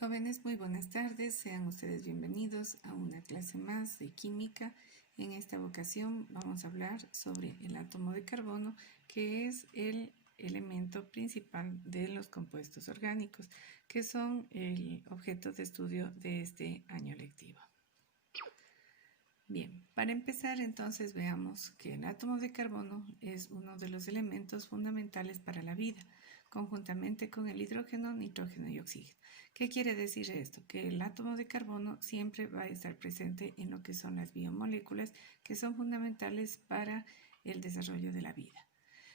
Jóvenes, muy buenas tardes. Sean ustedes bienvenidos a una clase más de química. En esta ocasión vamos a hablar sobre el átomo de carbono, que es el elemento principal de los compuestos orgánicos, que son el objeto de estudio de este año lectivo. Bien, para empezar entonces veamos que el átomo de carbono es uno de los elementos fundamentales para la vida, conjuntamente con el hidrógeno, nitrógeno y oxígeno. ¿Qué quiere decir esto? Que el átomo de carbono siempre va a estar presente en lo que son las biomoléculas, que son fundamentales para el desarrollo de la vida.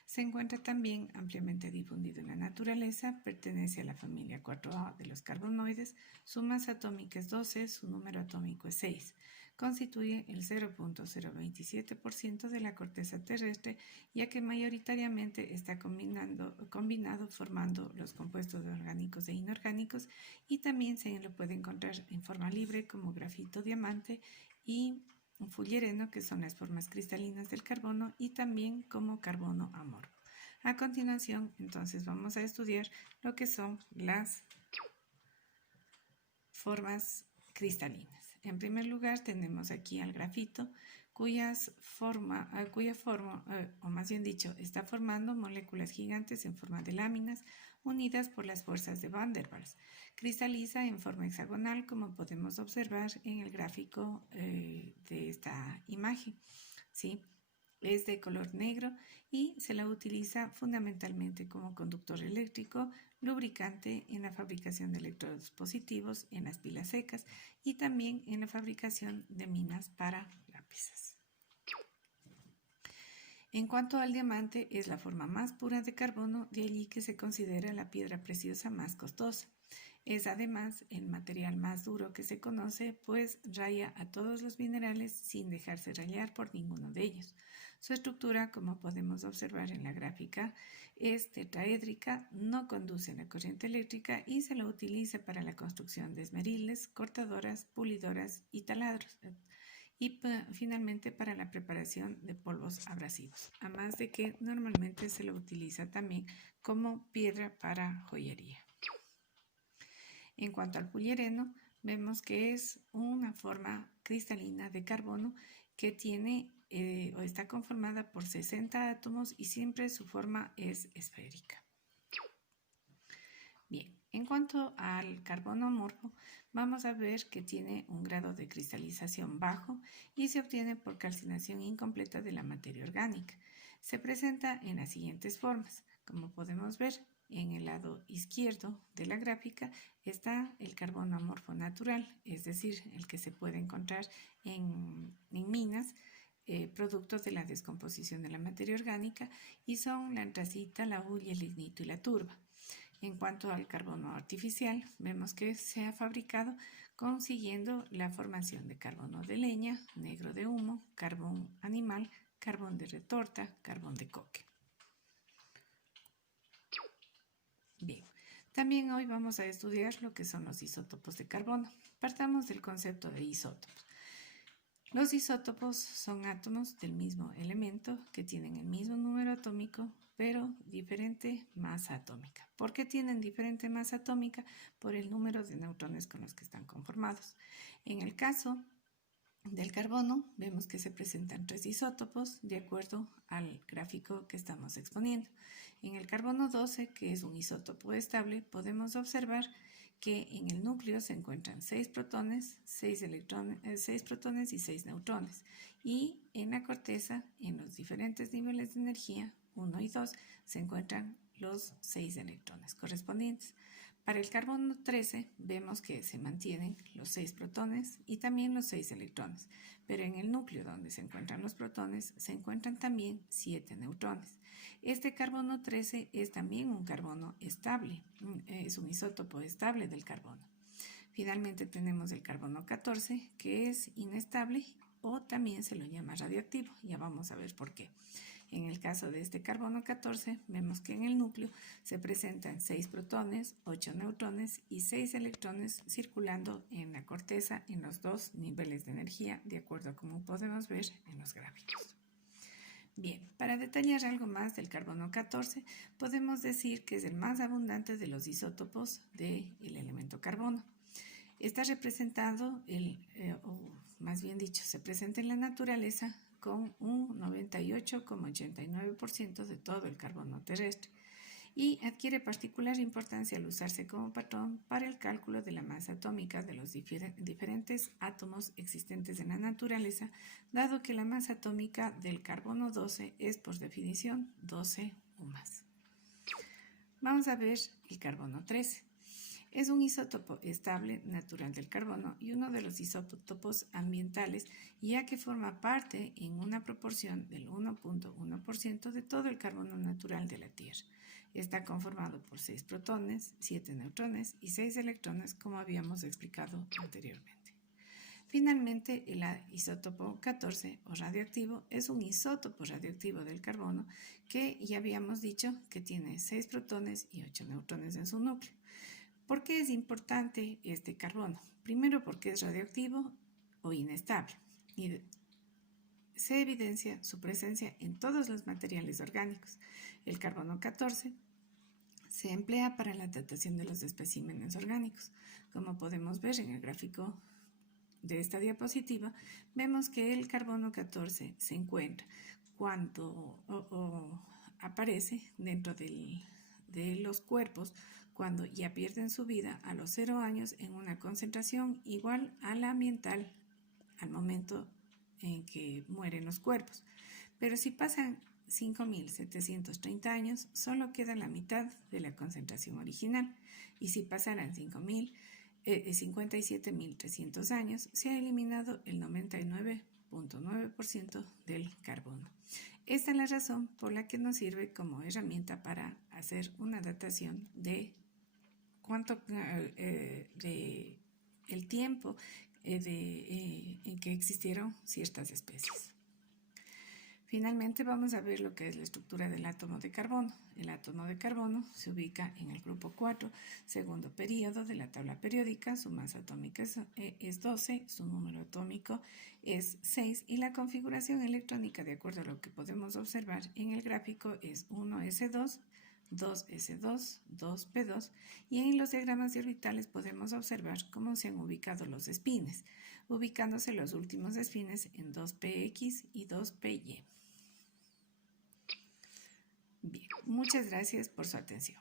Se encuentra también ampliamente difundido en la naturaleza, pertenece a la familia 4A de los carbonoides, su masa atómica es 12, su número atómico es 6. Constituye el 0.027% de la corteza terrestre, ya que mayoritariamente está combinado formando los compuestos orgánicos e inorgánicos, y también se lo puede encontrar en forma libre como grafito, diamante y fullereno, que son las formas cristalinas del carbono, y también como carbono amorfo. A continuación, entonces, vamos a estudiar lo que son las formas cristalinas. En primer lugar, tenemos aquí al grafito, cuya forma, o más bien dicho, está formando moléculas gigantes en forma de láminas unidas por las fuerzas de Van der Waals. Cristaliza en forma hexagonal, como podemos observar en el gráfico de esta imagen, ¿sí? Es de color negro y se la utiliza fundamentalmente como conductor eléctrico, lubricante en la fabricación de electrodos positivos en las pilas secas y también en la fabricación de minas para lápices. En cuanto al diamante, es la forma más pura de carbono, de allí que se considera la piedra preciosa más costosa. Es además el material más duro que se conoce, pues raya a todos los minerales sin dejarse rayar por ninguno de ellos. Su estructura, como podemos observar en la gráfica, es tetraédrica, no conduce la corriente eléctrica y se lo utiliza para la construcción de esmeriles, cortadoras, pulidoras y taladros, y finalmente para la preparación de polvos abrasivos, además de que normalmente se lo utiliza también como piedra para joyería. En cuanto al fullereno, vemos que es una forma cristalina de carbono que tiene o está conformada por 60 átomos y siempre su forma es esférica. Bien, en cuanto al carbono amorfo, vamos a ver que tiene un grado de cristalización bajo y se obtiene por calcinación incompleta de la materia orgánica. Se presenta en las siguientes formas. Como podemos ver, en el lado izquierdo de la gráfica está el carbono amorfo natural, es decir, el que se puede encontrar en minas, productos de la descomposición de la materia orgánica, y son la antracita, la hulla, el lignito y la turba. En cuanto al carbono artificial, vemos que se ha fabricado consiguiendo la formación de carbono de leña, negro de humo, carbón animal, carbón de retorta, carbón de coque. Bien, también hoy vamos a estudiar lo que son los isótopos de carbono. Partamos del concepto de isótopos. Los isótopos son átomos del mismo elemento que tienen el mismo número atómico, pero diferente masa atómica. ¿Por qué tienen diferente masa atómica? Por el número de neutrones con los que están conformados. En el caso del carbono, vemos que se presentan 3 isótopos de acuerdo al gráfico que estamos exponiendo. En el carbono 12, que es un isótopo estable, podemos observar que en el núcleo se encuentran 6 protones, 6 protones y 6 neutrones. Y en la corteza, en los diferentes niveles de energía, 1 y 2, se encuentran los 6 electrones correspondientes. Para el carbono 13 vemos que se mantienen los 6 protones y también los 6 electrones, pero en el núcleo donde se encuentran los protones se encuentran también 7 neutrones. Este carbono 13 es también un carbono estable, es un isótopo estable del carbono. Finalmente tenemos el carbono 14, que es inestable o también se lo llama radioactivo. Ya vamos a ver por qué. En el caso de este carbono 14, vemos que en el núcleo se presentan 6 protones, 8 neutrones y 6 electrones circulando en la corteza en los 2 niveles de energía, de acuerdo a como podemos ver en los gráficos. Bien, para detallar algo más del carbono 14, podemos decir que es el más abundante de los isótopos del elemento carbono. Está representado, o más bien dicho, se presenta en la naturaleza con un 98,89% de todo el carbono terrestre y adquiere particular importancia al usarse como patrón para el cálculo de la masa atómica de los diferentes átomos existentes en la naturaleza, dado que la masa atómica del carbono 12 es por definición 12 o más. Vamos a ver el carbono 13. Es un isótopo estable natural del carbono y uno de los isótopos ambientales, ya que forma parte en una proporción del 1,1% de todo el carbono natural de la Tierra. Está conformado por 6 protones, 7 neutrones y 6 electrones, como habíamos explicado anteriormente. Finalmente, el isótopo 14 o radioactivo es un isótopo radioactivo del carbono que ya habíamos dicho que tiene 6 protones y 8 neutrones en su núcleo. ¿Por qué es importante este carbono? Primero, porque es radioactivo o inestable y se evidencia su presencia en todos los materiales orgánicos. El carbono 14 se emplea para la datación de los especímenes orgánicos. Como podemos ver en el gráfico de esta diapositiva, vemos que el carbono 14 se encuentra cuando aparece dentro de los cuerpos cuando ya pierden su vida a los 0 años en una concentración igual a la ambiental al momento en que mueren los cuerpos. Pero si pasan 5.730 años, solo queda la mitad de la concentración original. Y si pasaran 57.300 años, se ha eliminado el 99,9% del carbono. Esta es la razón por la que nos sirve como herramienta para hacer una datación de el tiempo en que existieron ciertas especies. Finalmente vamos a ver lo que es la estructura del átomo de carbono. El átomo de carbono se ubica en el grupo 4, segundo periodo de la tabla periódica. Su masa atómica es 12, su número atómico es 6 y la configuración electrónica, de acuerdo a lo que podemos observar en el gráfico, es 1s2, 2s2, 2p2 y en los diagramas de orbitales podemos observar cómo se han ubicado los espines, ubicándose los últimos espines en 2px y 2py. Bien, muchas gracias por su atención.